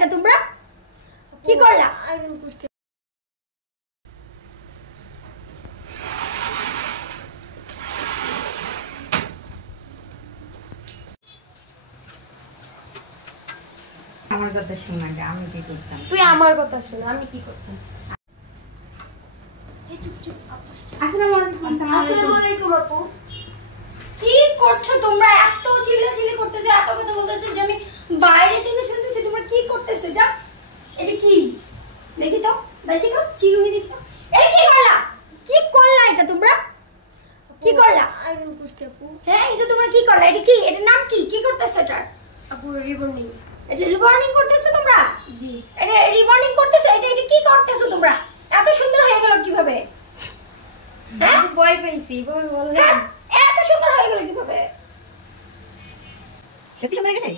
এটা তোমরা? কি করলা? আয়রন করতে আমার কথা শোন আগে, আমি কি করতাম? তুই আমার কথা শোন, আমি কি করতাম? আসসালামু আলাইকুম আপু। কি করছো তোমরা? এত চিল্লাচিল্লি করতেছো, এত কথা বলতেছো যে আমি বাইরে থেকে শুনতেছি। তোমরা কি করতেছো? এটা এটা কি? দেখি তো চিরুনি দেখি তো। এটা কি করলা? কি করলা এটা তোমরা? কি করলা? আয়রন করতে আপু। হ্যাঁ, এটা তোমরা কি করলা? এটা কি? এটার নাম কি? কি করতেছো এটা? আপু রিবন্ডিং। এটা রিবর্নিং করতেছো তোমরা? জি। এটা রিবর্নিং করতেছো? এটা এটা কি করতেছো তোমরা? এত সুন্দর হয়ে গেল কিভাবে? হ্যাঁ, ভয় পেয়েছি, ভয় বললেন। এত সুন্দর হয়ে গেল কিভাবে? সত্যি সুন্দর হয়ে গেছে?